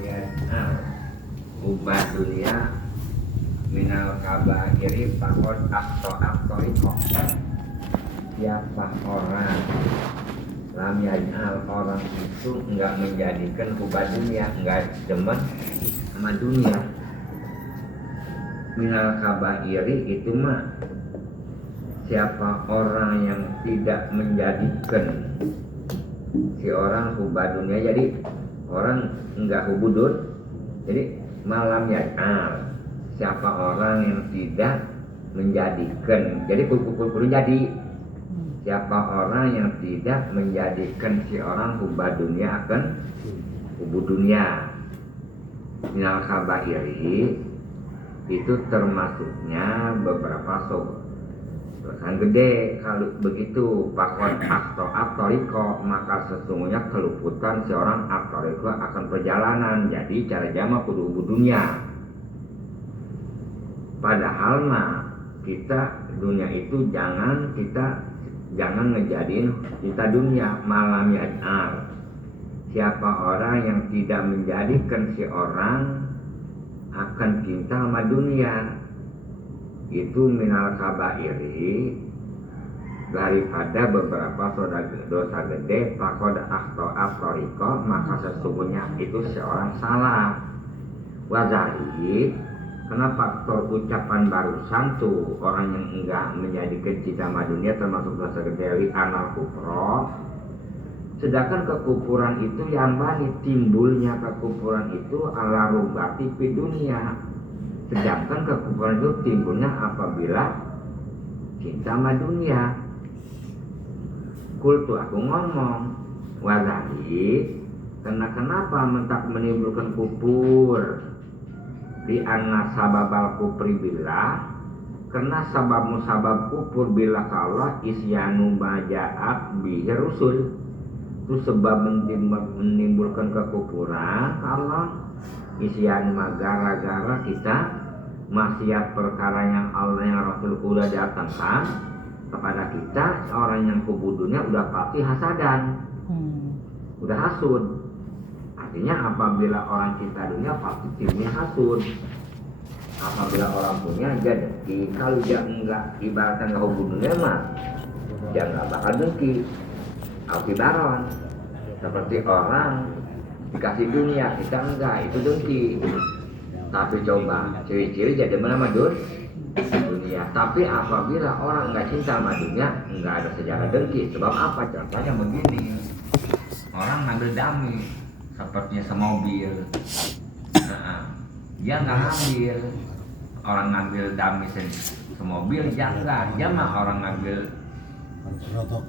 yaj'al ubah dunia minal kabairi fakod akto-aktoriko. Siapa orang lam yaj'al, orang itu enggak menjadikan ubah dunia, enggak demen sama dunia. Minal kabairi itu mah siapa orang yang tidak menjadikan si orang hubah dunia, jadi orang enggak hubudut, jadi malam yaj'al, siapa orang yang tidak menjadikan, jadi kumpul jadi siapa orang yang tidak menjadikan si orang hubah dunia akan hubud dunia. Minal kabairi itu termasuknya beberapa dosa gede. Kalau begitu pakon aktoriko, maka sesungguhnya keluputan seorang aktoriko akan perjalanan. Jadi cara jama kudu hubud dunia. Padahal mah kita dunia itu jangan ngejadiin kita dunia. Malam yaj'al, siapa orang yang tidak menjadikan si orang akan cinta sama dunia, itu minal kabairi, daripada beberapa dosa gede. Fakod aktoriko, maka sesungguhnya itu seorang salah. Wazahid, karena faktor ucapan barusan tuh, orang yang enggak menjadikan cinta sama dunia termasuk dosa gede anal kufro. Sedangkan kekufuran itu yang bani, timbulnya kekufuran itu ala rubati fi dunia. Sedangkan kekufuran itu timbulnya apabila cinta sama dunia. Kultu, aku ngomong, wazahid, kenapa mentak menimbulkan kufur di anna sababal kufri billah, karena sabab kufur bila Allah isyanu maja'at bihi rusul, itu sebab menimbulkan kekufuran kalau isyan gara-gara kita maksiat perkara yang Allah yang Rasul udah datangkan kepada kita. Orang yang kubudunya udah pasti hasadan, udah hasud. Artinya apabila orang cinta dunia pasti timnya hasud. Apabila orang punya jadi, kalau dia enggak, ibaratnya enggak hubung dunia mah dia enggak bakal dengki. Altibaron, seperti orang dikasih dunia, kita enggak, itu dengki. Tapi coba ciri-ciri jadi mana dunia. Tapi apabila orang enggak cinta sama dunia, enggak ada sejarah dengki. Sebab apa? Contohnya begini, orang ngambil dami sepertinya semobil, dia enggak ngambil. Orang ngambil dami semobil, dia enggak. Dia mah orang ngambil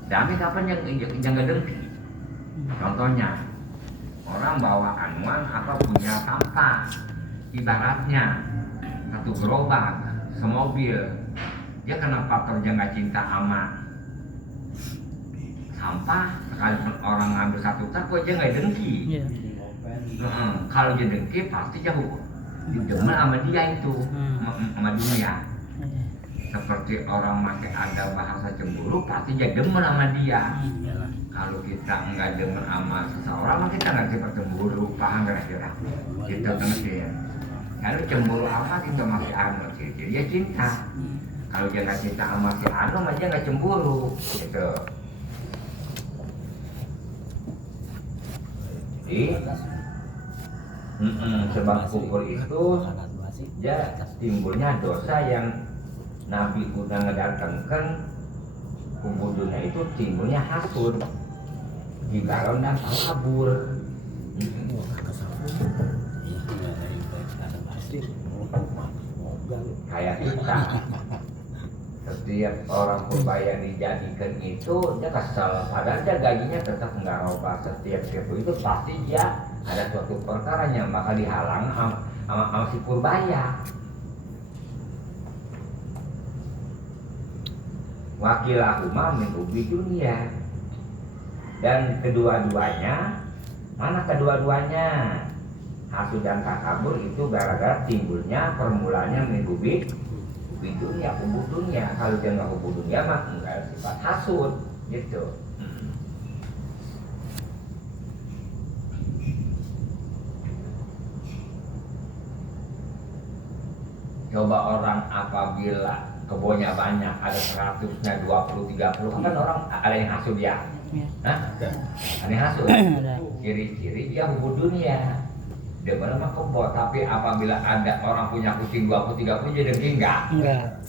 dami kapan yang gak dengki. Contohnya orang bawa anuan atau punya sampah, ibaratnya satu gerobak semobil, dia kenapa kerja gak cinta sama sampah? Sekalipun orang ngambil satu tak, kok dia gak dengki. Kalau dia dengki pasti jauh demen sama dia itu, sama dunia. Seperti orang pakai ada bahasa cemburu, pasti jadi demen sama dia. Kalau kita enggak demen sama seseorang, kita nggak bisa cemburu, paham kira-kira? Kita ngerti ya. Kalau cemburu apa kita masih anu, jadi dia cinta. Kalau dia nggak cinta sama si anu, dia nggak cemburu, gitu. Jadi, sebab kufur itu dia timbulnya dosa yang Nabi udah ngedatangkan kubudunya, itu timbulnya hasud, gibaron dan takabur. Kayak kita, setiap orang purba dijadikan itu dia kesal, padahal dia gajinya tetap nggak robah. Setiap itu pasti dia ada suatu perkara yang bakal dihalang sama si purbaya. Wakilahuma min ubi dunia, dan kedua-duanya, mana kedua-duanya? Hasud dan takabur itu gara-gara timbulnya permulaannya min ubi dunia, hubud dunia. Kalau dia nggak hubud dunia mah enggak sifat hasud, gitu. Coba orang apabila kebunnya banyak, ada 100-nya 20-30, kan orang ada yang hasud ya? Hah? Ada yang hasud? Ciri-ciri dia hubung dunia. Dia benar kebun, tapi apabila ada orang punya kucing 20-30 jadi dengki enggak?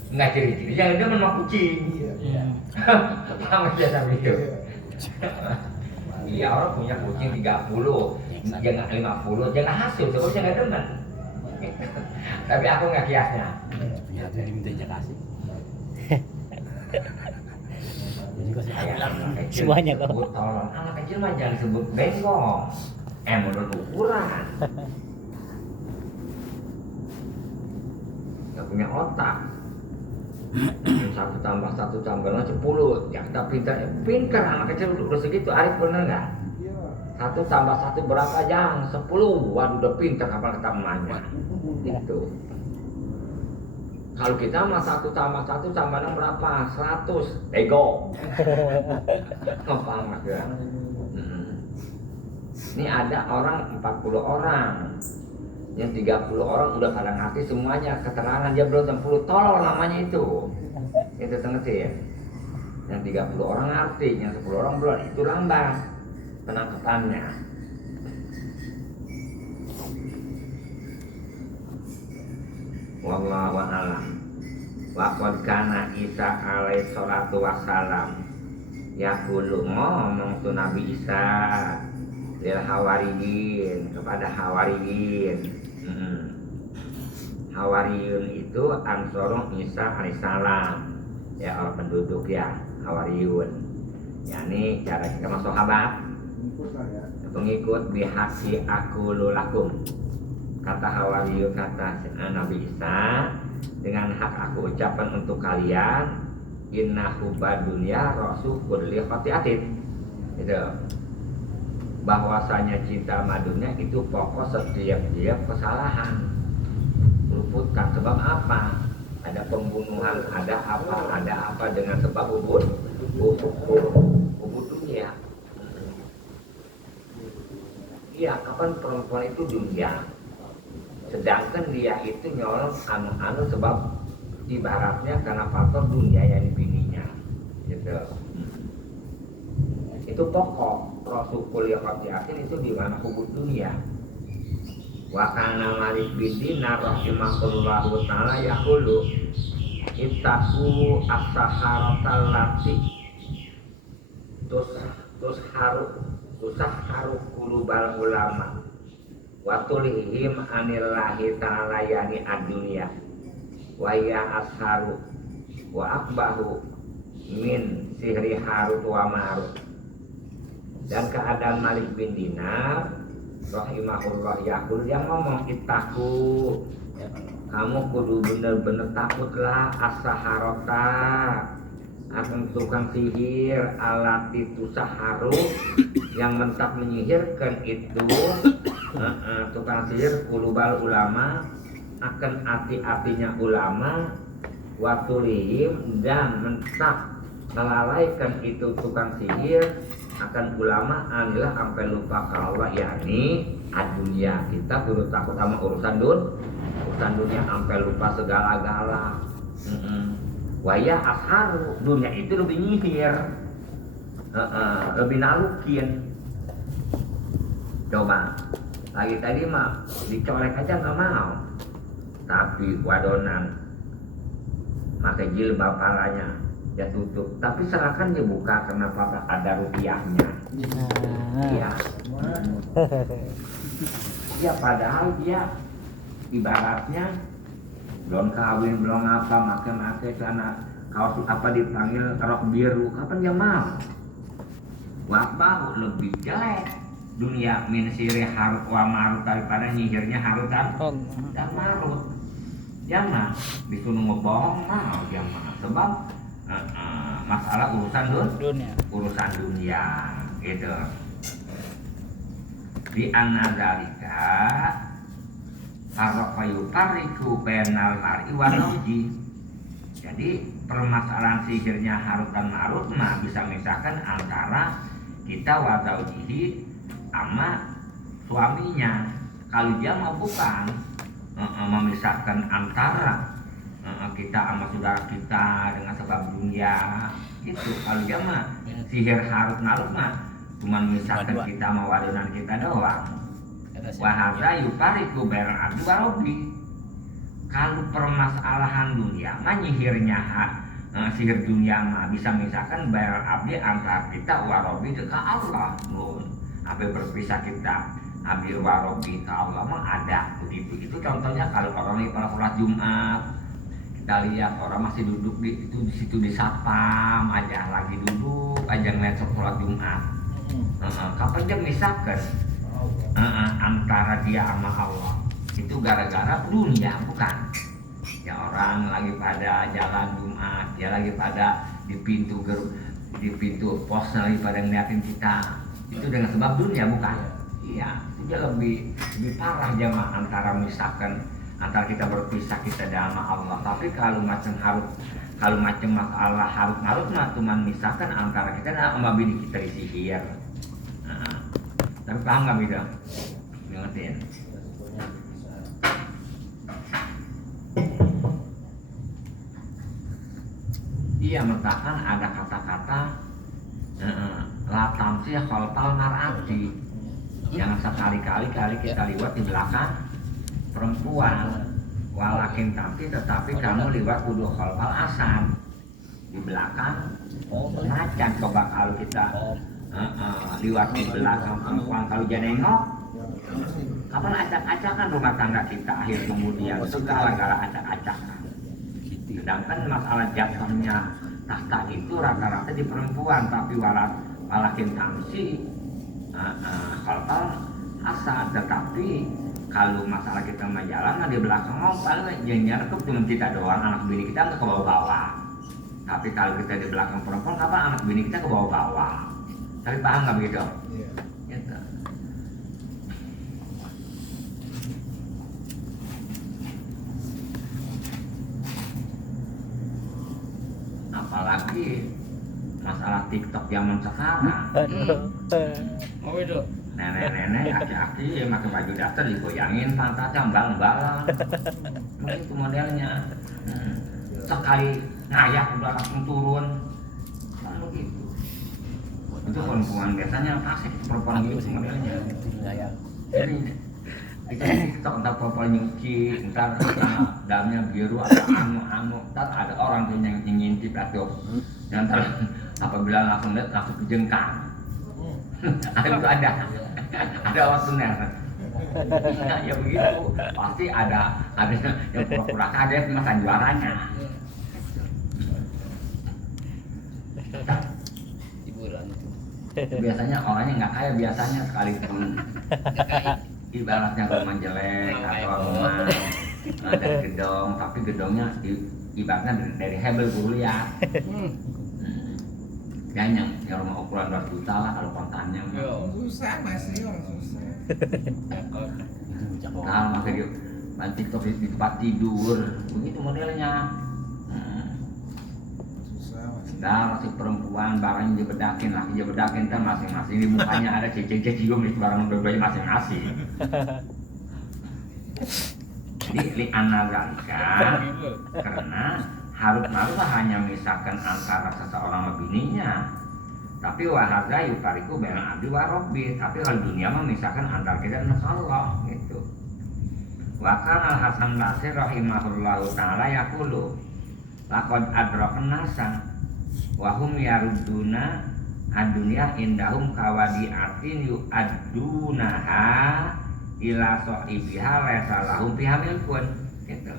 Enggak ciri-ciri, jangan dia memang kucing. Sama saja itu. Iya, orang punya kucing 30, jangan 50, jangan hasil, sebab jangan demen. Tapi aku nggak kiasnya. Ya, jadi minta jelasin. Jadi kok Semuanya kok. Tolong anak kecil mah jangan sebut bengkong. Menurut ukuran. Nggak punya otak. 1 tambah 1 tambah 10. Ya kita pintar anak kecil udah segitu. Arif bener nggak? 1 tambah 1 berapa jang? 10. Waduh udah pintar kapal kata emaknya. Gitu. Kalau kita mah 1 tambah 1 tambah 6 berapa? 100. Ego. Gampang mas ya. Ini ada orang 40 orang. Yang 30 orang udah pada ngerti semuanya keterangan, dia belum 60 tolol namanya itu. Itu ngerti ya. Yang 30 orang ngerti, yang 10 orang belum, itu lambat penangkapannya. Wallahu a'lam. Wa qad kana Isa alaihi salatu wassalam yaqulu, ngomong tuh Nabi Isa lil hawariyin, kepada hawariyin. Hawariyun itu Ansarul Isa alaihissalam, ya orang penduduk ya Hawariyun. Ya ini cara kita masuk sahabat, pengikut bihasi aku lulakum. Kata Hawariyun, kata Nabi Isa, dengan hak aku ucapkan untuk kalian, inna hubba dunya rasul kulli khati'atin. Itu bahwasanya cinta madunya itu pokok setiap kesalahan. Luputkan sebab apa? Ada pembunuhan, ada apa dengan sebab hubud dunia. Iya, kapan perempuan itu dunia, sedangkan dia itu nyolong anu sebab ibaratnya karena faktor dunia yang dipilihnya, gitu. Itu pokok Rasul kuliah yakin itu di mana hubud dunia. Wa kana Malik bin Dinar rahimahullahu taala yaqulu ittaqu as-saharatal lati tusahharu qulubal ulama wa tulihim anillahi ta'ala yani ad-dunya wa ya asharu wa akbahu min sihri harut wa marut. Dan keadaan Malik bin Dinar rahimahullah yaqul, yang ngomong ittaku, kamu kudu bener-bener takutlah as-saharata, akan tukang sihir alati tusaharu, yang mentak menyihirkan itu tukang sihir kulubal ulama, akan hati-hatinya ulama, watulihim, dan mentak melalaikan itu tukang sihir akan ulama anilah sampai lupa ke Allah, yakni dunia. Kita perlu takut sama urusan dunia sampai lupa segala-gala. Waya asharu, dunia itu lebih nyihir, lebih nalukin. Coba lagi tadi mah dicolek aja nggak mau, tapi wadonan pakai jilbab palanya dia tutup, tapi silakan dibuka, kenapa ada rupiahnya. Iya. Ya padahal dia ibaratnya belum kawin, belum apa, make celana kaos apa dipanggil rok biru, kapan dia mau? Wabah lebih jelek dunia min siri harut wa marut daripada nyihirnya harut dan marut. Jangan disuruh ngebohong mau jangan, sebab masalah urusan dunia gitu. Di anadzalika harfayu pariku penal mar'i wa zawji. Jadi permasalahan sihirnya harut dan marut mah bisa misalkan antara kita wa zawjihi sama suaminya. Kalau dia mau bukan memisahkan antara kita sama saudara kita dengan sebab dunia itu. Kalau dia mah sihir harut marut mah cuma misalkan kita sama wadonan kita doang. Wahada yupariku bayaran abdi warobi. Kalau permasalahan dunia mah nyihirnya sihir dunia mah bisa misalkan bayar abdi antara kita warobi ke Allah. Apa berpisah kita abdi warobi ke Allah mah ada begitu. Itu contohnya kalau orang lagi pada sholat Jumat, kita lihat orang masih duduk di situ di satpam aja, lagi duduk aja ngeliat sholat Jumat. Kapan dia misalkan antara dia sama Allah itu gara-gara dunia, bukan ya. Orang lagi pada jalan Jumat, dia lagi pada di pintu pos lagi pada ngeliatin kita, itu dengan sebab dunia, bukan? Iya, itu dia lebih parah jamaah antara misalkan antara kita berpisah kita sama Allah. Tapi kalau macam masalah harut marut mah cuman misalkan antara kita sama bini kita disihir. Tapi paham nggak beda? Ngertiin? Iya, mengatakan ada kata-kata latamsi khaltal mar'ati yang sekali-kali kita liwat di belakang perempuan, walakin tapi tetapi kamu liwat kudu khalfal asad di belakang macan. Coba kalau kita liwat di belakang perempuan, kalau dia nengok kapan acak-acakan rumah tangga kita, akhir kemudian segala-gala acak-acakan. Sedangkan masalah jatuhnya tahta itu rata-rata di perempuan, tapi walakin tamsi khalfal asad. Tetapi kalau masalah kita majalah di belakang paling janjian ke cuma kita doang, anak bini kita nggak ke bawah-bawah. Tapi kalau kita di belakang perempuan, kapan anak bini kita ke bawah-bawah? Tapi paham nggak begitu? Iya. Gitu. Apalagi masalah TikTok zaman sekarang. Oh itu. Nenek-nenek, aki-aki pakai baju dasar digoyangin pantatnya mbang-mbalang. Begitu modelnya. Sekali ngayak udah langsung turun. Kan begitu. Itu perempuan biasanya pasti perempuan gitu modelnya. Jadi kita TikTok entah perempuan nyuci, entar dalamnya biru atau anu, entar ada orang tuh yang ngintip atau yang apabila langsung lihat langsung kejengkang. Itu ada waktunya. Ya begitu, pasti ada yang pura-pura kades makan juaranya. Hiburan itu. Biasanya orangnya nggak kaya, biasanya sekalipun ibaratnya rumah jelek atau rumah ada gedong, tapi gedongnya ibaratnya dari hebel gue lihat. Yang rumah ukuran 2 juta lah kalau kontannya. Susah masih orang susah. Nah, makanya dia banting TikTok di tempat tidur, begitu modelnya. Susah masih. Nah, masih perempuan barangnya dibedakin, laki dibedakin kan masing-masing di mukanya ada cium di barang berdua masing-masing. Li analalika karena harus hanya misalkan antara seseorang sama bininya, tapi wahada yutariku bayan abdi warobi. Tapi kalau dunia mah misalkan antara kita dan Allah gitu. Wakan al Hasan Basri rahimahullahu taala yaqulu laqad adrakan nasa wahum yaruduna adunya indahum kawadiatin yu'addunaha ila sahibiha laysa lahum fiha milkun gitu.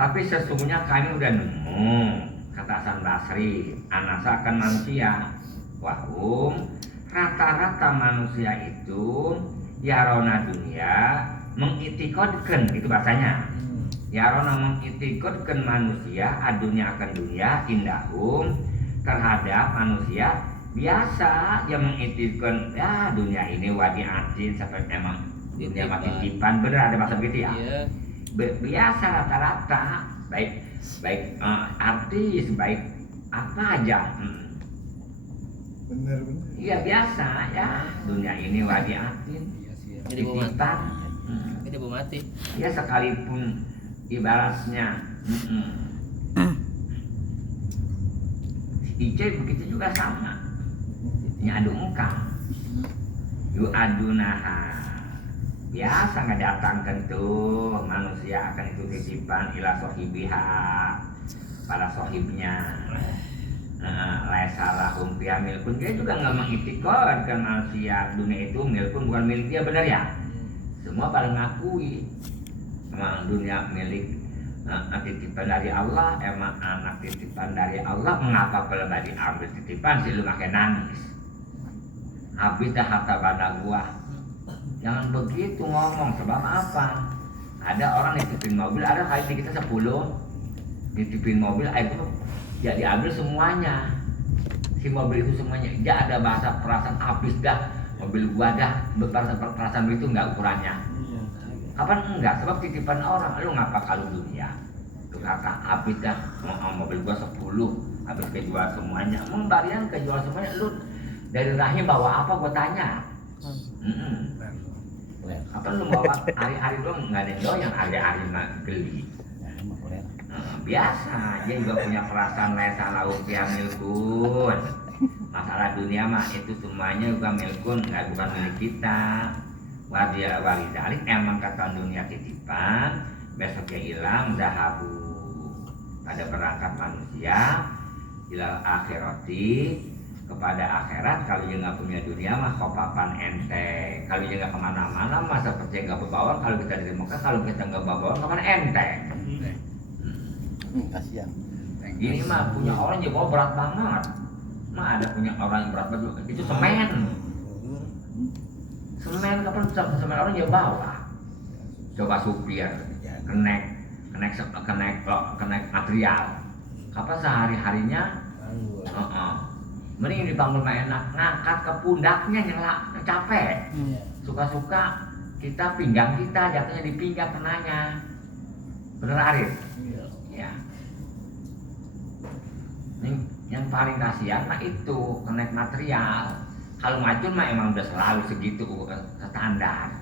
Tapi sesungguhnya kami udah nemu, kata Hasan Basri, anasa akan manusia. Wahum, rata-rata manusia itu yarona dunia mengitikadkan, itu bahasanya. Yarona mengitikadkan manusia, adunya akan dunia, indahum terhadap manusia biasa yang mengitikadkan ya dunia ini wadiatin seperti emang dunia mati tipan, bener ada bahasa begitu ya? Iya. Biasa rata-rata baik artis baik apa aja Bener. iya biasa ya dunia ini wadiatin Jadi titipan tidak mau mati. Ya sekalipun ibaratnya Ice begitu juga sama. Nyadu engkang yu adunaha biasa ngedatangkan tuh manusia akan itu titipan ila sohibiha pada sohibnya. Laisalahum fiha milkun, dia juga nggak mengiktikadkan manusia dunia itu milkun bukan milik dia, benar ya? Semua pada ngakui memang dunia milik titipan dari Allah, emang anak titipan dari Allah. Mengapa kalau nggak diambil titipan sih lu makin nangis? Habis dah harta benda gua. Jangan begitu ngomong, sebab apa? Ada orang nitipin mobil, ada kali di kita 10 nitipin mobil, itu ya diambil semuanya. Si mobil itu semuanya, ya ada bahasa perasaan habis dah mobil gua dah, perasaan itu enggak ukurannya. Kapan enggak? Sebab titipan orang, lu ngapa kalau dunia? Tuh kata habis dah mobil gua 10, habis kejual semuanya. Membarian kejual semuanya, lu dari rahim bawa apa gua tanya? Kapan lu bawa hari-hari doang, enggak ada doang hari-hari mah geli. Biasa, dia juga punya perasaan salah umpia milkun. Masalah dunia mah itu semuanya juga milkun, nggak bukan milik kita. Walidalik emang kata dunia titipan, besoknya hilang zahabu pada berangkat manusia ilal akhirati kepada akhirat. Kalau dia nggak punya dunia mah kopapan ente. Kalau dia nggak kemana-mana mah seperti nggak berbawa. Kalau kita di Mekah, kalau kita nggak berbawa kemana ente? Kasihan. Ini mah punya orang yang bawa berat banget. Mah ada punya orang yang berat banget. Itu semen. Semen kapan semen orang yang bawa? Coba supir, kenek material. Kapan sehari-harinya? Mending dibangun mah enak, ngangkat ke pundaknya yang capek. Suka-suka kita pinggang kita jatuhnya di pinggang kenanya. Bener Arif? Ya. Yang paling kasihan mah itu kenek material. Kalau macun mah emang udah selalu segitu standar.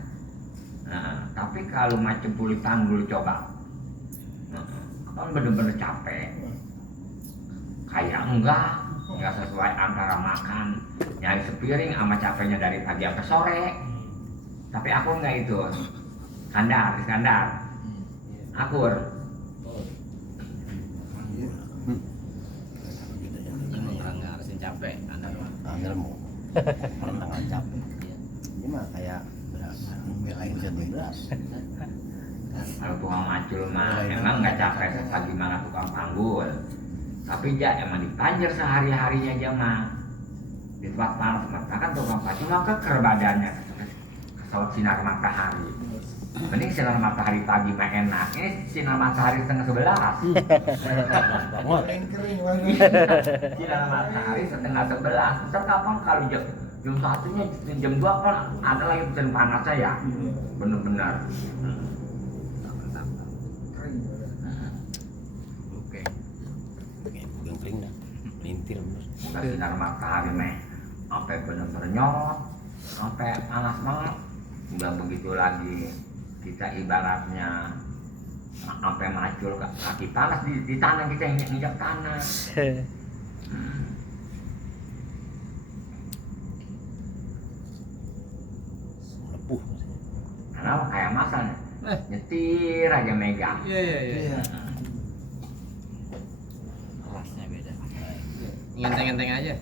Tapi kalau macam pulih panggul coba, kan bener-bener capek. Kayak enggak sesuai antara makan nyari sepiring sama capeknya dari pagi sampai sore. Tapi aku enggak itu. Standar. Akur. Nggak harus capek, Angel mau tangan capek. Ini mah kayak belain beras. Kalau tukang macul mah emang nggak capek bagaimana tukang panggul. Tapi ya emang dipanjer sehari-harinya aja mah. Di tempat panas kan tukang macul maka badannya keselot sinar matahari. Mending sinar matahari pagi mah enak. Ini sinar matahari setengah 11. Kering banget. Sinar matahari setengah 11. Ntar kapan kalau jam 1-nya jam 2 kan ada lagi musim panasnya ya. Bener-bener. Kering banget. Oke. Gempling dah. Lintir bener. Ntar sinar matahari mah sampai bener-bener nyorot, sampai panas banget. Udah begitu lagi kita ibaratnya sampai macul kaki panas di tanah, kita injak tanah. Lepuh. Karena kayak masal nyetir aja megang. Iya. Kelasnya beda. Ngenteng-ngenteng aja.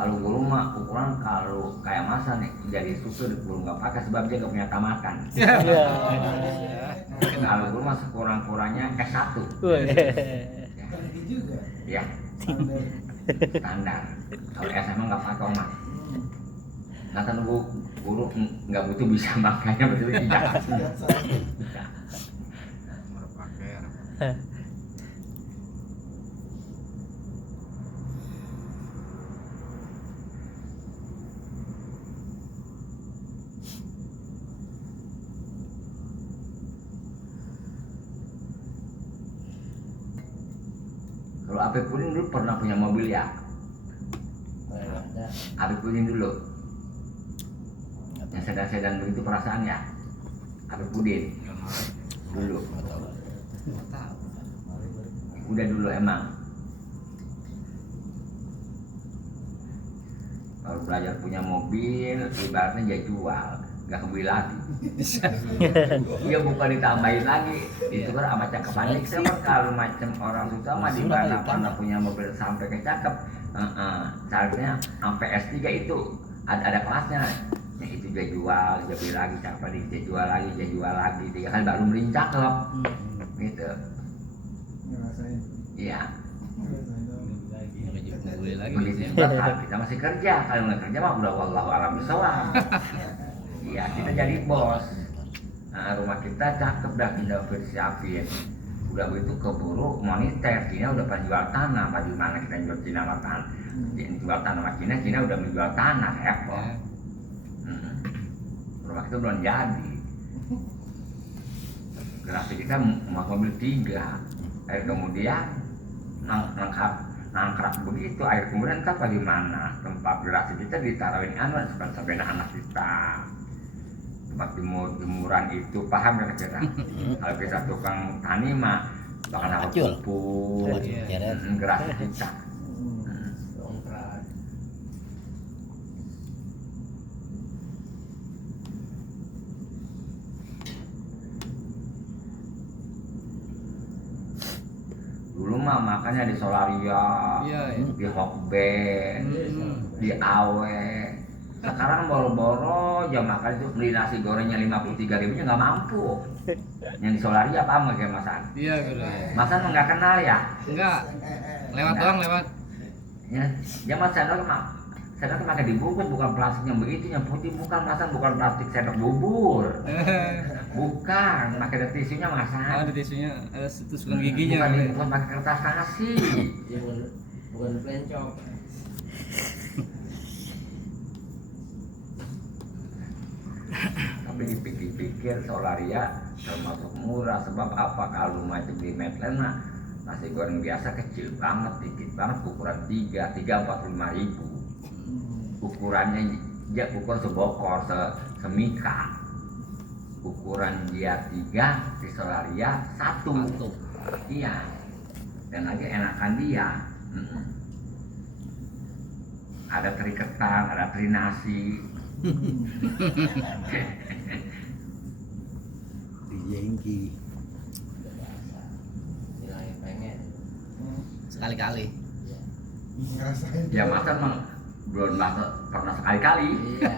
Kalau guru mah ukuran kalau kayak masa nih jadi supir guru nggak pakai sebab dia nggak punya tamatan. Kalau guru mah sekurang-kurangnya S1. Kering juga. Ya Standar. standar. Kalau SMA nggak pakai omat. Nggak kan guru nggak butuh bisa makanya betul tidak. Kalau Apik Pudin dulu pernah punya mobil ya? Apik Pudin dulu. yang sedan-sedan begitu perasaannya. Habib Udin dulu. Nggak tahu. Nggak tahu. Udah dulu emang. Kalau belajar punya mobil, ibaratnya dia jual, nggak kebeli lagi. Dia bukan ditambahin lagi, itu kan sama cakapan sama kalau macam orang susah mah di mana pernah punya mobil sampai ke cakep, caranya sampai S3 itu ada kelasnya. Ya, itu dia jual, dia beli lagi cakep, dia jual lagi, 3 kali baru beli cakep, gitu. Ngerasain. Iya. Ngerasain dong. Nggak boleh lagi. Begitu juga kalau kita masih kerja, kalau nggak kerja mah udah wallahu a'lam bishawab. Iya, kita jadi bos. Nah, rumah kita cakep dah kita udah siapin. Udah begitu keburu moneter, Cina udah pada jual tanah, bagaimana kita jual Cina makan? Jual tanah sama Cina udah menjual tanah, repot. Rumah kita belum jadi. Generasi kita mau mobil 3, air kemudian nangkrak begitu, air kemudian tak bagaimana? Tempat generasi kita ditaruhin anak sampai anak kita. Tempat jemuran itu paham ya kita. Kalau kita tukang tani mah bakal harus Acul. pupuk, Ceret. generasi kita. Dulu mah makanya di Solaria, Iya, iya. di Hokben, di Awe. Sekarang boro-boro jam makan itu beli nasi gorengnya 53.000 nya nggak mampu. Yang di Solaria paham nggak kayak Masan? Iya, guru. Masan nggak kenal ya? Enggak. Lewat doang, lewat. Ya, zaman sendok mah sendok pakai dibungkus bukan plastik yang begitu, yang putih bukan Masan, bukan plastik sendok bubur, bukan pakai ada tisunya Oh, Masan. ada tisunya, ada tusuk giginya. Bukan dibungkus pakai kertas nasi. Bukan pelencok. Tapi dipikir-pikir Solaria termasuk murah, sebab apa? Kalau macam di Medland mah nasi goreng biasa kecil banget, dikit banget, ukuran 3-4-5 ribu. Ukurannya dia ukuran sebokor, semika. Ukuran dia 3, di Solaria 1. Iya. Dan lagi enakan dia. Ada teri ketan, ada teri nasi. Di Jengki. Nilai pengen. Sekali-kali. Ngerasain. Ya masa emang belum pernah sekali-kali. Iya.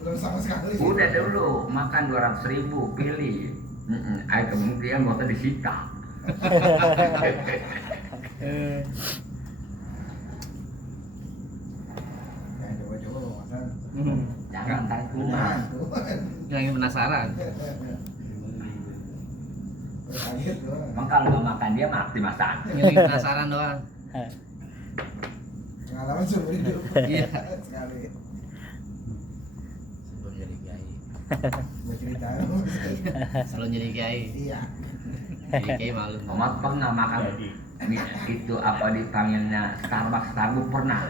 Belum sama sekali. Udah dulu makan 200.000 pilih. Air kemudian mau disita. Kayak coba-coba lo makan. Jangan tak Nah, kumas. tuh. Yang penasaran. Kaget doang. Emang kalau nggak makan dia mati masak. Yang penasaran doang. Pengalaman seumur hidup. Iya. Sekali. Sebelum jadi kiai. Gue cerita. Selalu jadi kiai. Iya. Jadi kiai malu. Omat pernah makan itu apa dipanggilnya Starbucks pernah.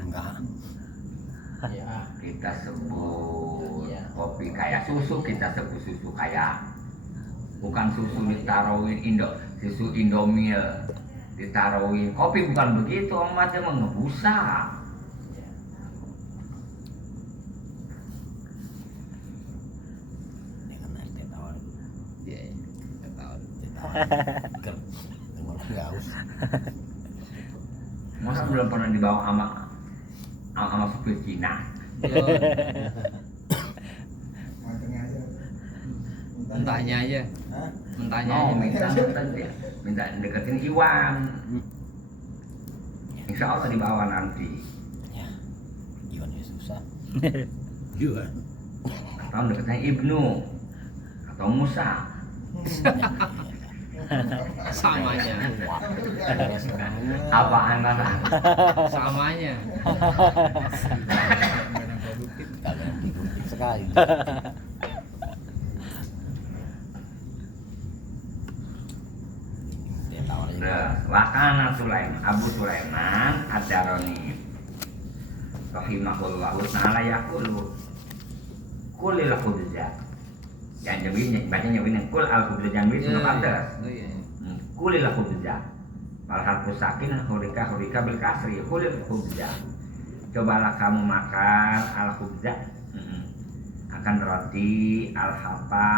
Enggak. Iya. Kita sebut kopi kayak susu, kita sebut susu kayak bukan susu ditaruhin susu Indomil ditaruhin kopi, bukan begitu Omat, dia mengebusa. Dengan RT tahun. Iya, nggak tahu. Dengar nggak haus. Masa belum pernah dibawa sama supir Cina. Yo, Matengnya aja. mentahnya aja. Hah? Mentahnya Oh, aja. minta deketin Iwan. Insya Allah dibawa nanti. Ya. Jiwanya susah. Jiwa. Atau deketnya Ibnu atau Musa. Samanya. Apaan Mas? Samanya. Kalian produktif sekali. Dia tahu aja. Wakana Abu Sulaiman Ad-Darani. rahimahullahu ta'ala yaqulu kulil khubza. Yang jawabnya bacanya ini kul al khubza yang ini Iya, sudah ada. Oh iya. Kulil khubza. Fal harfu sakin hurika bil kasri kulil khubza. Cobalah kamu makan al khubza. Akan roti al hapa.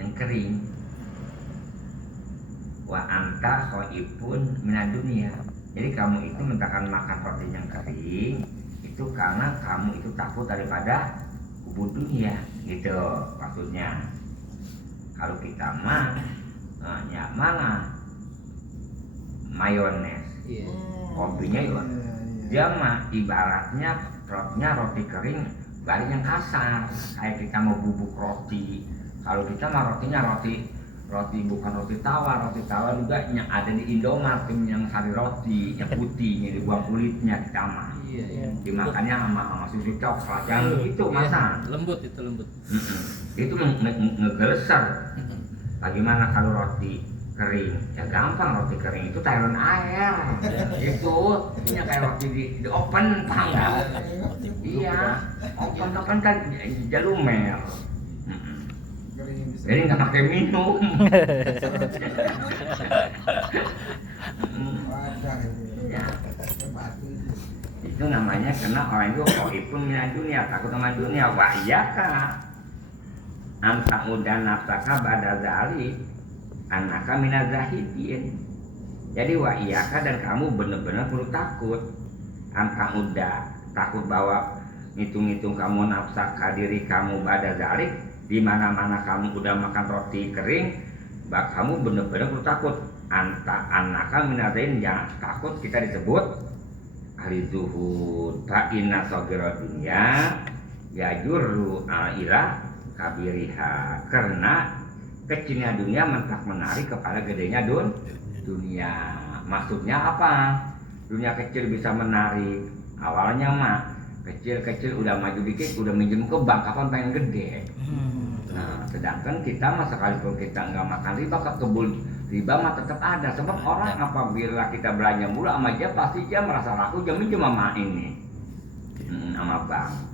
Yang kering. Wa anta khaifun minad dunia. Jadi kamu itu mentakan makan roti yang kering itu karena kamu itu takut daripada kubur dunia, gitu maksudnya. Kalau kita mah mana mayones, Iya. kopinya ya, dia mah ibaratnya roti kering, bari yang kasar. Kayak kita mau bubuk roti. Kalau kita mah rotinya roti bukan roti tawar juga yang ada di Indomaret yang sari roti yang putih yang dibuang kulitnya kita mah. Iya. Dimakannya sama susu coklat yang begitu masa. Lembut itu lembut. Itu ngegeleser. Bagaimana kalau roti kering? Ya gampang, roti kering itu cairan air. Itu kayak roti di open, paham nggak? Iya, open kan jalumer. Jadi nggak pakai minum. Ya. Itu namanya karena orang itu pun minat dunia, takut sama dunia. Wah iya kah? Anta udah nafsaka pada zali anaka minaz zahidin. Jadi wa iyaka dan kamu benar-benar perlu takut. Anta udah takut bahwa ngitung-ngitung kamu nafsaka diri kamu pada zalik, di mana-mana kamu udah makan roti kering, kamu benar-benar perlu takut. Anta anaka minaz zahidin, jangan takut kita disebut ahli zuhud. Fa inna saghira dunya yajurru ila kabiriha, karena kecilnya dunia mentak menarik kepada gedenya dunia. Maksudnya apa? Dunia kecil bisa menarik. Awalnya mah kecil udah maju dikit udah minjem ke bank, kapan pengen gede. Nah, sedangkan kita mah sekalipun kita nggak makan riba, kebun riba mah tetap ada. Sebab orang apabila kita belanja mulu sama dia pasti dia merasa laku, dia minjem sama ini, sama bank.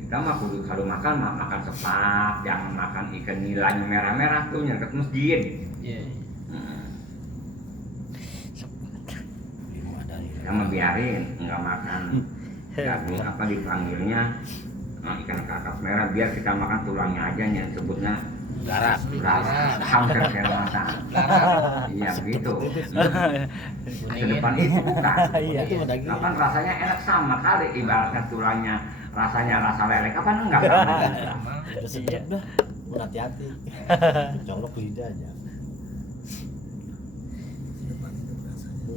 Kita mah kudu kalau makan sepak, jangan makan ikan nilainya merah-merah tuh nyerket masjid. Iya. Kita mah biarin nggak makan jagung apa dipanggilnya ikan kakap merah, biar kita makan tulangnya aja yang sebutnya Garas. hampir kayak mata. Iya begitu. Kedepan itu bukan. Iya itu daging. Kapan rasanya enak sama kali, ibaratnya tulangnya rasanya rasa lele, kapan enggak sama. Udah sedap dah. Hati-hati. Colok lidah aja.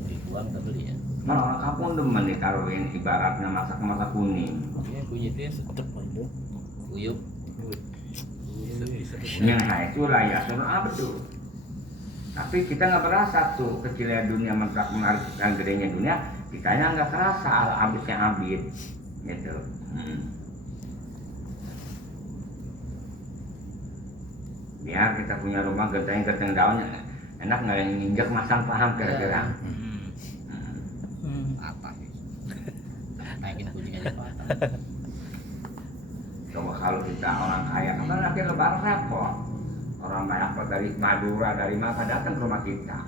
Dibuang tak beli ya. Nah, orang kampung demen ditaruhin ibaratnya masak kuning. Iya, kunyitnya Sedap itu. uyup. Yang itu lah ya suruh betul. Tapi kita nggak berasa tuh kecilnya dunia mentak menarik dan gedenya dunia, kitanya nggak kerasa abisnya abis gitu. Biar kita punya rumah genteng daunnya enak nggak yang nginjek masang, paham kira-kira? Patah. Naikin kucing aja patah. Coba kalau kita orang kaya, kan nanti lebaran repot. Orang banyak dari Madura, dari mana datang ke rumah kita.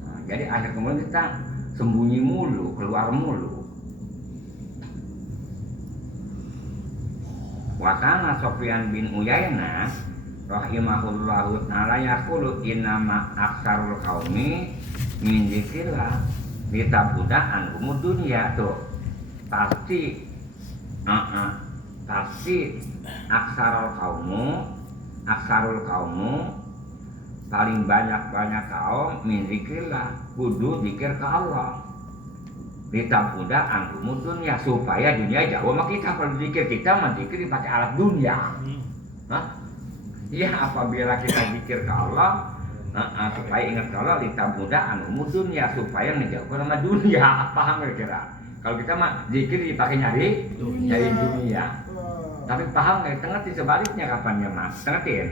Nah, jadi akhir kemudian kita sembunyi mulu, keluar mulu. Wakana Sofyan bin Uyainah rahimahullahu ta'ala yaqulu innama aksarul qaumi min dzikrillah litabudaan umud dunia tuh. Pasti aksarul kaumu paling banyak kaum min dzikrillah kudu zikir ke Allah. Ditabuda angkumu dunia, supaya dunia jauh sama kita. Kalau zikir kita menzikir pakai alat dunia. Iya, apabila kita zikir ke Allah supaya ingat ke Allah, ditabuda angkumu dunia, supaya ngejauhkan sama dunia. Paham kira-kira? Kalau kita mah zikir dipakai nyari dunia. Tapi paham nggak? Ngerti sebaliknya kapan ya mas? Ngertiin?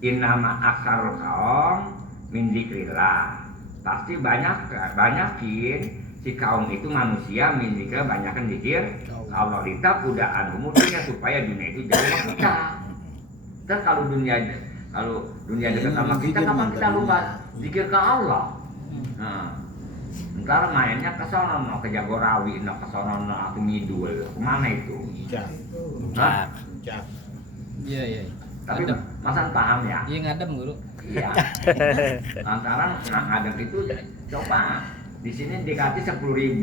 Innama aksarul kaum min dzikrillah. Pasti banyakin si kaum itu manusia min dzikrillah, banyakan zikir Allah. Kita udah anumunya supaya dunia itu jauh sama kita. Terus kalau dunia dekat sama kita, kapan kita lupa zikir ke Allah? Nah, ntar mainnya ke sono, ke Jagorawi, ke sono, ke Ngidul, kemana itu? Hah? Iya. Tapi Ngadem. Masan paham ya? Iya ngadem guru. Iya. Lantaran ngadem itu coba di sini dikasih 10.000.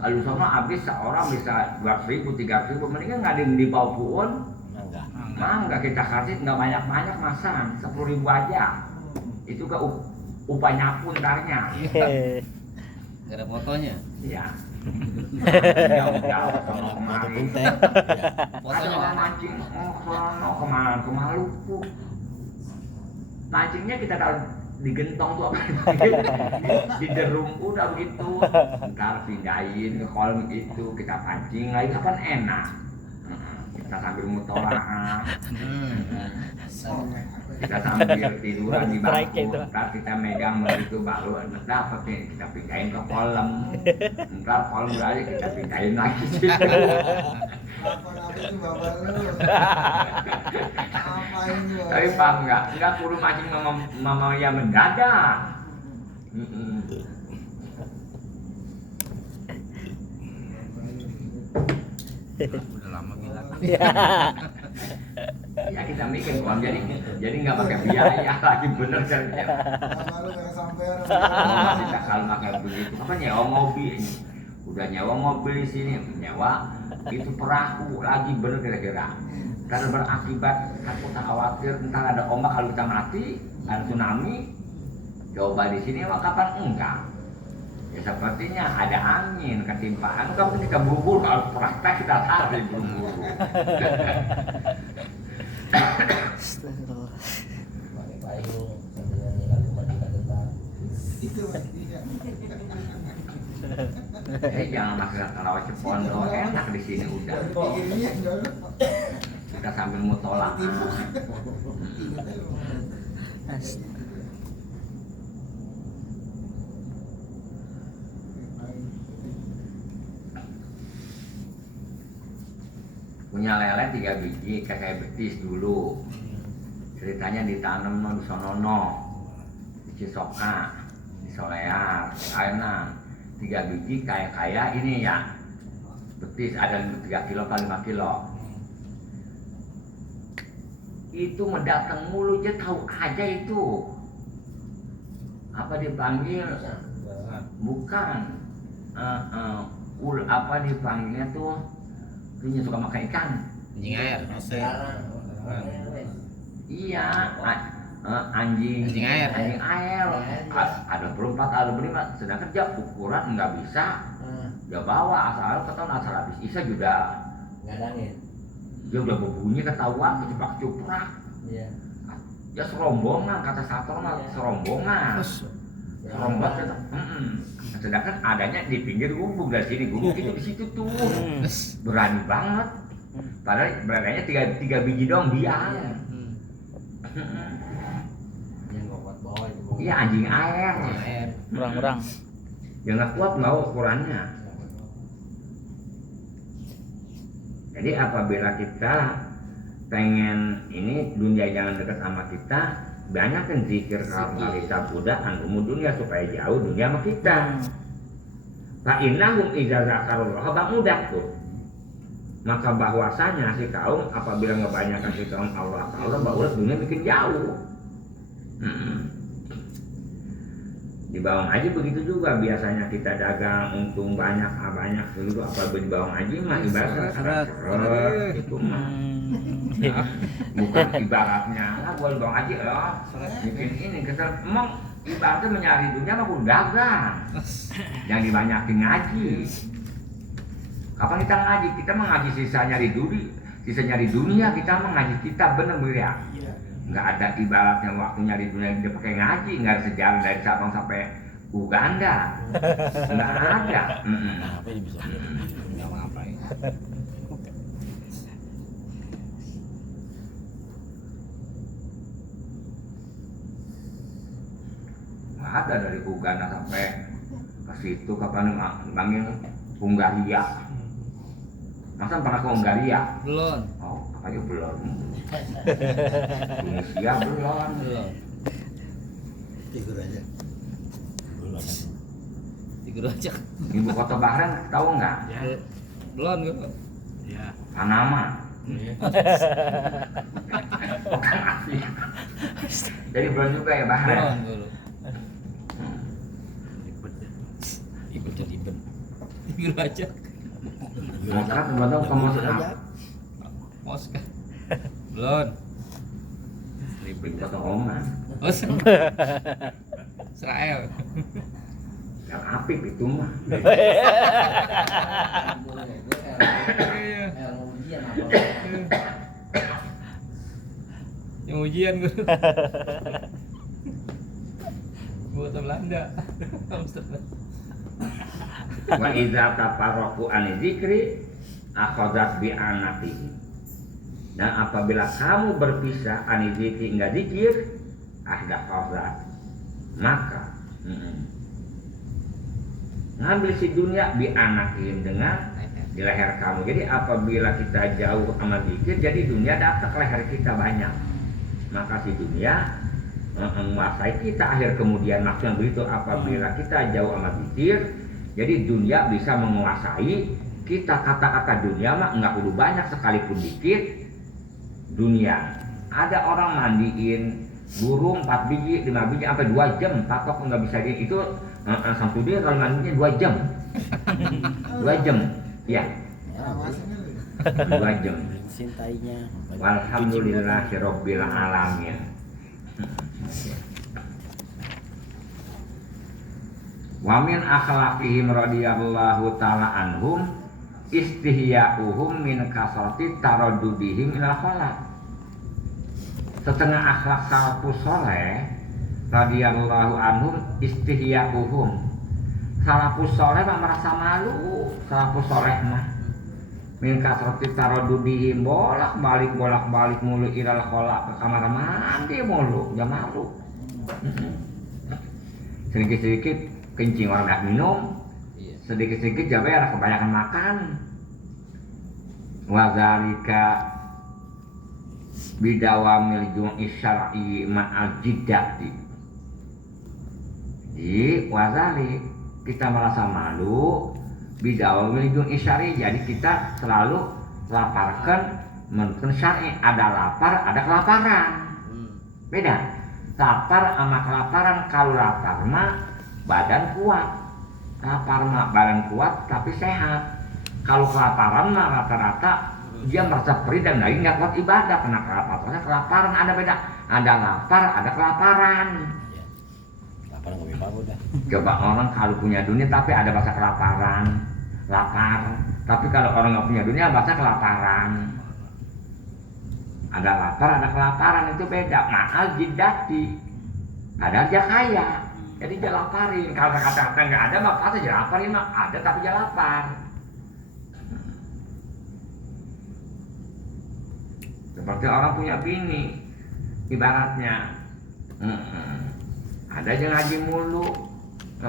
Kalau sono habis seorang bisa 200.000, 300.000, mendingan ngadem di bawah puun. Enggak kita kasih enggak banyak-banyak Masan, 10.000 aja. Itu ke upah nyapu ntarnya. Gak ada fotonya. Iya. Ya udah, sono kemari. Ada Fotonya orang kan. mancing, sono kemana, ke Maluku. Mancingnya kita taruh di gentong tuh apa di derung udah begitu. Ntar pindahin ke kolam itu, kita pancing lagi kapan enak. Kita sambil mutolah, kita sambil tiduran di bangku, ntar kita megang begitu baru dapat nih, kita pindahin ke kolam. Ntar kolam aja kita pindahin lagi. Apa itu bapak lu? Apain lu? Tapi paham nggak perlu mancing mama yang mendadak. Udah lama bilang. Ya kita mikir kolam jadi nggak pakai biaya lagi bener kan. Bapak lu nggak sampean. Kita kalau pakai begitu apa nyewa mobil ini. Udah nyewa mobil di sini, nyewa itu perahu lagi bener kira-kira. Karena berakibat takut khawatir entar ada ombak kalau kita mati, ada tsunami. Coba di sini mah kapan enggak? Ya sepertinya ada angin ketimpaan, kamu kita buru-buru kalau praktek kita tarik buru-buru. Pakai payung sambil nyanyi lagu Merdeka Tetap. Itu dia. Jangan makan tarawih cepondo, enak di sini udah. Ini yang dulu. Kita sambil mutola. Punya lele 3 biji kayak betis dulu. Ceritanya ditanam di sonono, di Cisoka, di Solear, Aina. 3 biji kayak ini ya. Betis ada 3 kilo kali 5 kilo. Itu mendatang mulu aja tahu aja itu. Apa dipanggil? Bukan. Apa dipanggilnya tuh? Punya suka makan ikan. Anjing air. Iya, anjing air. Anjing air. Ada 24, ada 5. Sedangkan dia ukuran nggak bisa. Dia bawa asal ketahuan asal habis isa juga. Ngadangin. Dia udah berbunyi ketahuan kecuprak-cuprak. Iya. Ya serombongan kata satu mah serombongan. Rombongan kata. Sedangkan adanya di pinggir gubuk dari sini gubuk itu di situ tuh. Berani banget. Padahal berananya 3 biji dong dia. Yang kuat bawah itu. Iya anjing air. Kurang-kurang. Yang nggak kuat mau ukurannya. Jadi apabila kita pengen ini dunia jangan dekat sama kita, banyakin zikir kalau kita budak angumu dunia supaya jauh dunia sama kita. Fa innahum idza zakarullah mudah tuh. Maka bahwasanya si kaum apabila ngebanyakan si kaum Allah bahwa dunia bikin jauh. Di bawang aja begitu juga biasanya kita dagang untung banyak dulu apabila di bawang aja mah ibaratnya seret itu mah bukan ibaratnya gua bawang aja loh bikin ini kita emang ibaratnya mencari dunia mah udah dagang yang dibanyakin ngaji. Kapan kita ngaji? Kita mengaji sisa nyari dunia kita mengaji kita bener-bener ya. Nggak ada ibaratnya waktu nyari dunia dia pakai ngaji, nggak ada sejarah dari Sabang sampai Uganda, nggak ada. Apa ini bisa nggak ngapain? ada dari Uganda sampai ke situ kapan panggil Hungaria. Masa pernah ke Hungaria? Belum. Oh, ayo belum. Tunisia belum. Belum. Tidur aja. Belum. Tidur aja. Ibu kota Bahrain tahu nggak? Belum gua. Ya. Panama. Bukan Asia. Jadi belum juga ya Bahrain. Belum dulu. Ikut jadi ben. Tidur aja. Maka teman-teman kamu aja. Moskah. Belum. Ibu kota Oman. Oh, Israel. Yang apik itu mah. Ujian apa? Yang ujian gue. Buat Belanda. Amsterdam. Wa idza tafarraqu an dzikri akhadzat bi anatihi. Dan apabila kamu berpisah an dzikri enggak zikir, akhadzat. Maka ngambil si dunia bi anakin dengan di leher kamu. Jadi apabila kita jauh sama zikir, jadi dunia datang ke leher kita banyak. Maka si dunia menguasai kita. Akhir kemudian maksudnya begitu, apabila kita jauh sama zikir, jadi dunia bisa menguasai kita. Kata-kata dunia mah enggak kudu banyak, sekalipun dikit. Dunia ada orang mandiin burung 4 biji, 5 biji sampai 2 jam patok nggak bisa di itu. Sampai dia kalau mandinya 2 jam. 2 jam. Ya. Awasin dulu. 2 jam. Cintainya. Walhamdulillahirabbil alamin. Wa min akhlaqihim radhiyallahu ta'ala anhum istihya'uhum min kasrati taraddudihim ila khalaq. Setengah akhlak salafus saleh radhiyallahu anhum istihya'uhum. Salafus saleh mah merasa malu, salafus saleh mah min kasrati taraddudihim, bolak-balik mulu ilal khalaq, ke kamar mandi mulu, dia malu. Sedikit-sedikit kencing orang nggak minum, sedikit-sedikit jabe kebanyakan makan. Wazalika bidawamil jum'i syar'i ma'al jiddati. Jadi wazalik kita merasa malu bidawamil jum'i syar'i, jadi kita selalu laparkan menurut syar'i. Ada lapar, ada kelaparan. Beda. Lapar sama kelaparan. Kalau lapar mah badan kuat, lapar mah badan kuat tapi sehat. Kalau kelaparan mah rata-rata dia merasa perih dan lagi nggak kuat ibadah karena kelaparan. Ada beda, ada lapar, ada kelaparan. Lapar nggak bisa udah. Coba orang kalau punya dunia tapi ada bahasa kelaparan, lapar. Tapi kalau orang nggak punya dunia bahasa kelaparan. Ada lapar, ada kelaparan, itu beda. Ma'al jiddati. Padahal dia kaya, jadi dia laparin. Kalau kata-kata nggak ada mah pasti dia laparin, mah ada tapi dia lapar. Seperti orang punya bini, ibaratnya ada yang ngaji mulu,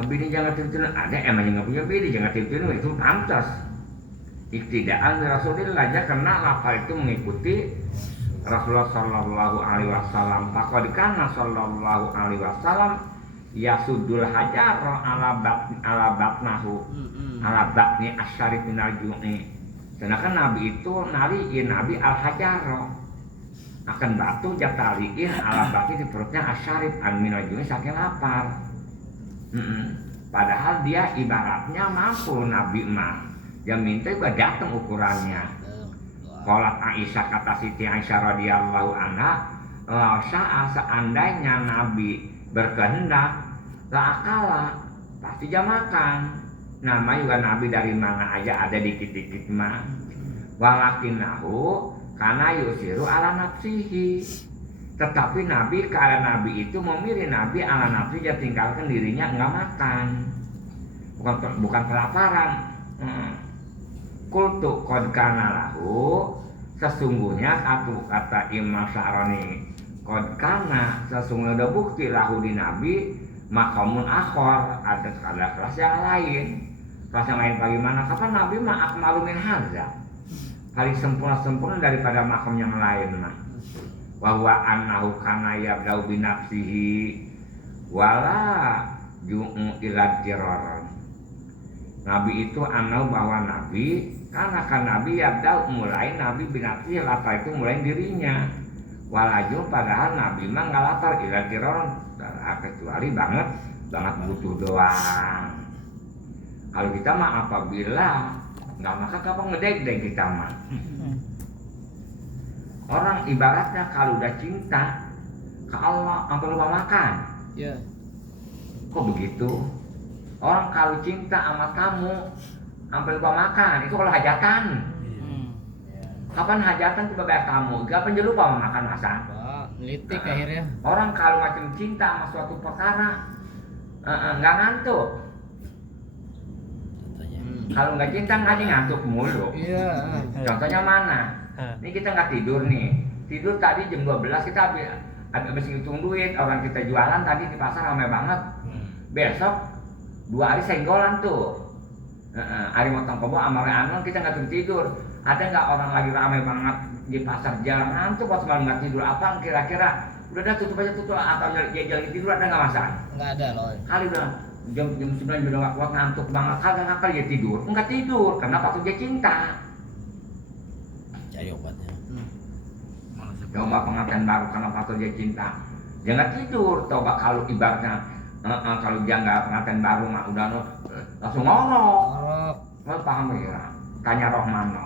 bini jangan tidur. Ada emang yang nggak punya bini jangan tidur, itu pantas. Iktidaan Rasulullah aja, karena lapar itu mengikuti Rasulullah Sallallahu Alaihi Wasallam. Faqad kana Sallallahu Alaihi Wasallam yasudul hajar ala batnahu ala batni asyarif minal ju'i. Sedangkan Nabi itu naliin Nabi al hajar akan batu jataliin ala batni di perutnya asyarif an minal ju'i saking lapar. Padahal dia ibaratnya mampu. Nabi mah dia minta juga datang ukurannya. Qalat Aisyah, kata Siti Aisyah radhiyallahu anha, lausa'a, seandainya Nabi berkehendak, la akala, pasti dia makan. Nama juga Nabi dari mana aja ada dikit-dikit mah. Walakinahu kana yusiru ala nafsihi. Tetapi Nabi, karena Nabi itu memilih Nabi ala nafsi, dia tinggalkan dirinya enggak makan. Bukan kelaparan. Kultu qad kana lahu, sesungguhnya kata Imam Sya'rani, qad kana, sesungguhnya ada bukti lahu di Nabi maqamun akhar, ada kelas yang lain. Kelas yang lain bagaimana? Kapan Nabi mah akmalu min hadza, paling sempurna daripada makam yang lain mah. Bahwa annahu kana yabda'u bi nafsihi wala ju'u ila dirar. Nabi itu anau bahwa Nabi karena kan Nabi yabda'u mulai Nabi bi nafsihi, lapar itu mulai dirinya. Walaju padahal Nabi mah nggak lapar ila dirar, kecuali banget butuh doang. Kalau kita mah apabila nggak makan kapan ngedeg-deg kita mah. Orang ibaratnya kalau udah cinta ke Allah sampai lupa makan. Ya. Kok begitu? Orang kalau cinta sama tamu sampai lupa makan, itu kalau hajatan. Kapan hajatan coba bayar tamu? Kapan dia lupa makan masa? Wah, ngelitik akhirnya. Orang kalau macam cinta sama suatu perkara nggak ngantuk. Kalau nggak cinta ngaji ngantuk mulu. Iya. Contohnya mana? Ini kita nggak tidur nih. Tidur tadi jam 12 kita habis ngitung duit. Orang kita jualan tadi di pasar ramai banget. Besok 2 hari senggolan tuh. Hari motong kebo amarnya anon kita nggak tidur. Ada nggak orang lagi ramai banget di pasar jalan ngantuk pas malam nggak tidur? Apa kira-kira? Udah dah tutup aja tutup atau jalan tidur ada nggak masalah? Nggak ada loh. Kali udah jam 9 udah nggak kuat ngantuk banget, kagak dia tidur, enggak tidur, karena waktu dia cinta. Cari obatnya. Coba pengantin baru karena waktu dia cinta, dia nggak tidur. Coba kalau ibaratnya kalau dia nggak pengantin baru mah udah langsung ngorok. Lo paham ya? Tanya Rohmano.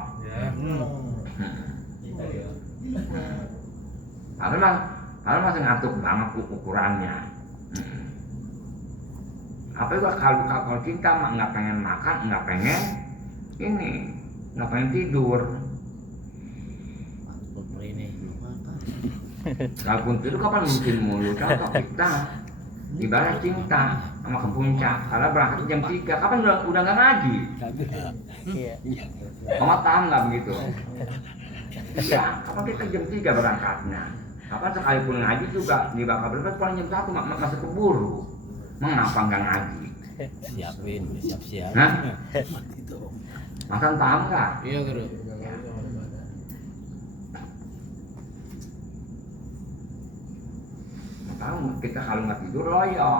Kalau masih ngantuk banget ukurannya. Apa itu kalau cinta mah nggak pengen makan, nggak pengen ini, nggak pengen tidur. Kalaupun tidur kapan mungkin mulu? Contoh kita ibarat cinta sama ke puncak, karena berangkat jam 3, kapan udah nggak ngaji? Mama tahu nggak begitu? Iya, kapan kita jam 3 berangkatnya? Kapan sekalipun ngaji juga di bakal berangkat paling jam 1 masih keburu. Mengapa nggak ngaji? Siap-siap. Hah? Makan paham nggak? Iya, Guru. Tahu kita kalau nggak tidur loyo.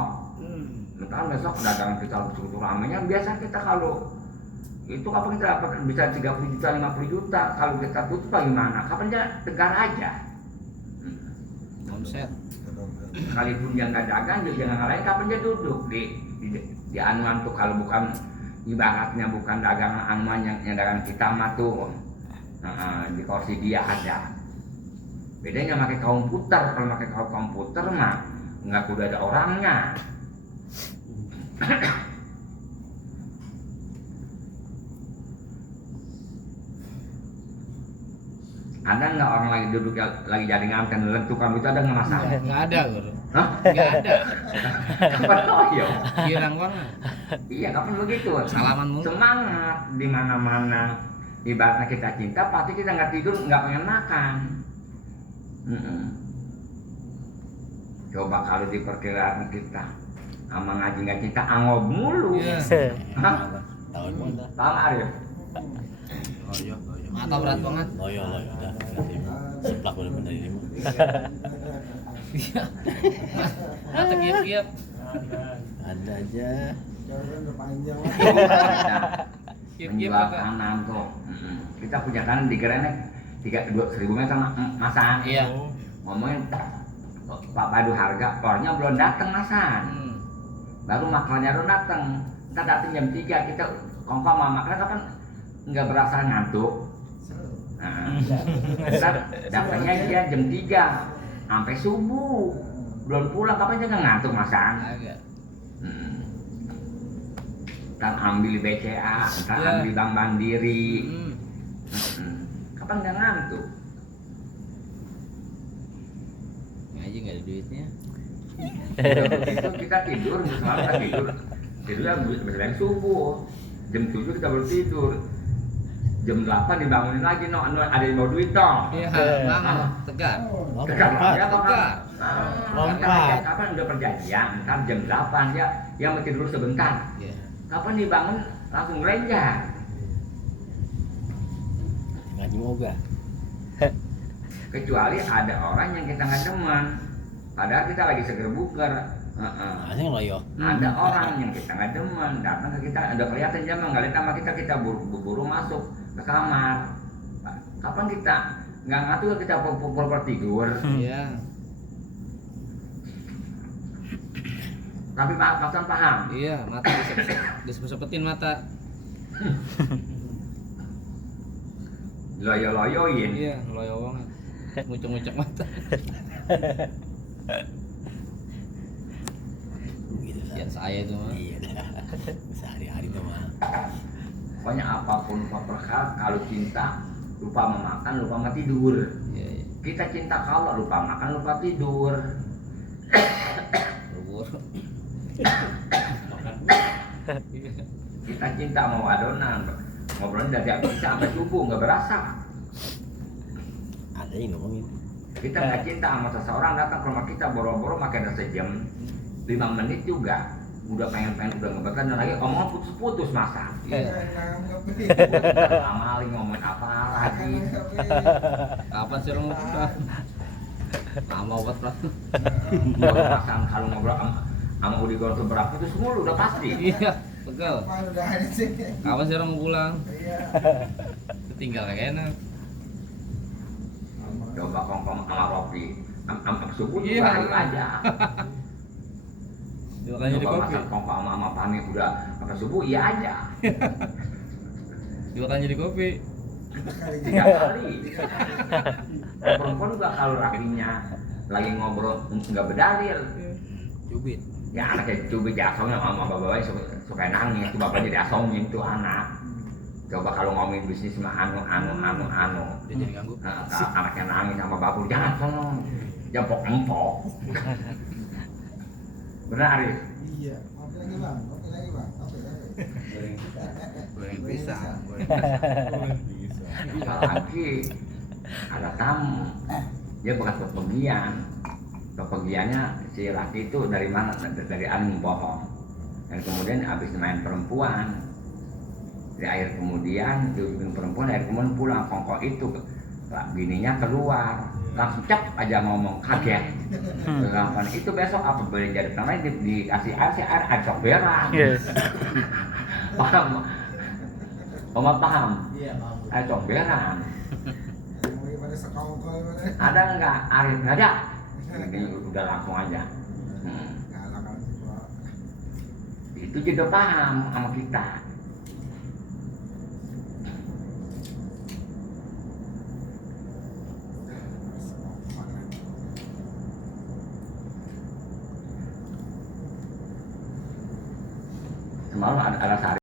Tahu besok dagangan kita betul-betul ramenya. Biasa kita kalau itu kapan kita dapat bisa 30 juta, 50 juta. Kalau kita tutup bagaimana? Kapan dia tegar aja? Omset. Sekalipun dia nggak dagang, dia jangan ngalahin. Kapan dia duduk di anuan tuh, kalau bukan ibaratnya bukan dagangan anuan yang dagangan kita mah tuh di kursi dia ada. Bedanya pakai komputer. Kalau pakai komputer mah nggak kudu ada orangnya. Ada nggak orang lagi duduk lagi jaringan kan lentukan itu, ada nggak masalah? Nggak ada, Guru. Hah? Nggak ada. Kapan loyo? Girang banget. Iya, kapan begitu? Salaman mulu. Semangat di mana-mana. Ibaratnya kita cinta, pasti kita nggak tidur, nggak pengen makan. Coba kalau di perkiraan kita sama ngaji nggak cinta, angob mulu. Iya. Hah? Tahun mana? Tahu nggak, Arif? Mata berat banget. Loyo udah. Seplak bener-bener ini mah. Iya. Mata kiap-kiap. Ada aja. Jalan udah panjang Kiap-kiap Menjual kagak. tanah tuh. Kita punya tanah di Gerenek 3.000 meter masang. Iya. Ngomongin Pak Padu harga pornya belum datang masan. Baru makannya belum datang. Kita datang jam 3, kita kongkong sama makan kapan nggak berasa ngantuk. Kita datangnya dia jam 3 sampai subuh belum pulang, kapan dia nggak ngantuk masan. Agak. Ntar ambil BCA, ntar Ya. ambil Bank Mandiri. Kapan nggak ngantuk? Ngaji nggak ada duitnya. Itu kita tidur, semalam kita tidurnya bisa subuh. Jam 7 kita baru tidur. Jam 8 dibangunin lagi, ada yang mau duit dong. Iya, banget. Tegar. Tegar Lompat. ya, Tegar. Lompat. Kapan udah perjanjian, ntar jam 8 ya mesti dulu sebentar. Iya. Kapan dibangun langsung gereja. Ngaji moga. Kecuali ada orang yang kita nggak demen, padahal kita lagi seger buker. Asing loyo. Ada orang yang kita nggak demen, datang ke kita, udah kelihatan jam nggak lihat sama kita buru-buru masuk ke kamar. Kapan kita nggak ngatur kita pukul tidur, Iya. tapi maksan paham. Iya, mata disepet-sepetin mata. Loyo-loyoin. Iya, loyo banget. Ngucek-ngucek mata. Gitu Ya saya itu mah. Iya dah. Sehari-hari tuh mah. Pokoknya apapun perkara, kalau cinta lupa makan, lupa sama tidur. Iya, iya. Kita cinta kalau lupa makan, lupa tidur. Bubur. Kita cinta sama wadonan, ngobrolnya dari abis sampai subuh nggak berasa. Ada yang ngomongin. Kita nggak cinta sama seseorang datang ke rumah kita boro-boro makan udah sejam, 5 menit juga udah pengen udah ngebekan dan lagi omongan putus-putus masa. Iya. Amaling ngomong apa lagi? Kapan sih orang buka? Lama banget lah. Kalau pasang kalau ngobrol sama Udi Gor tuh berapa itu semua udah pasti. Iya, pegel. Kapan udah ada sih? Kapan sih orang mau pulang? Iya. Tinggal kayak enak. Coba kongkong sama Rofi, am subuh Iya. juga ayo aja. Makanya di Coba kopi. masak kongkong sama Pami udah sampai subuh iya aja. Makanya di kopi. 3 kali. Perempuan juga kalau lakinya lagi ngobrol nggak berdalil, Cubit. ya anaknya coba diasongin sama bapak suka nangis, tuh bapaknya diasongin tuh anak. Coba kalau ngomongin bisnis mah anu. Dia jadi ganggu. Nah, anaknya nangis sama bapak, jangan sono, jempok empok. Benar Arif? Iya. Kopi lagi bang, kopi lagi bang, kopi lagi. Goreng pisang. Apalagi ada tamu, dia bukan kepergian. Kepergiannya si laki itu dari mana? Dari anu bohong. Dan kemudian habis main perempuan, di akhir kemudian diujung perempuan, akhir kemudian pulang kongkong itu, bininya keluar, langsung cep aja ngomong kaget. Kelakuan itu besok apa boleh jadi tanah dikasih air ajak berak. Yes. Paham? Oma paham? Iya bang. Ajak berak. Mau pada sekongkol mana? Ada enggak? Arif nggak ada. Ini udah langsung aja. Galak kan semua. Itu juga paham sama kita. Semalam ada sehari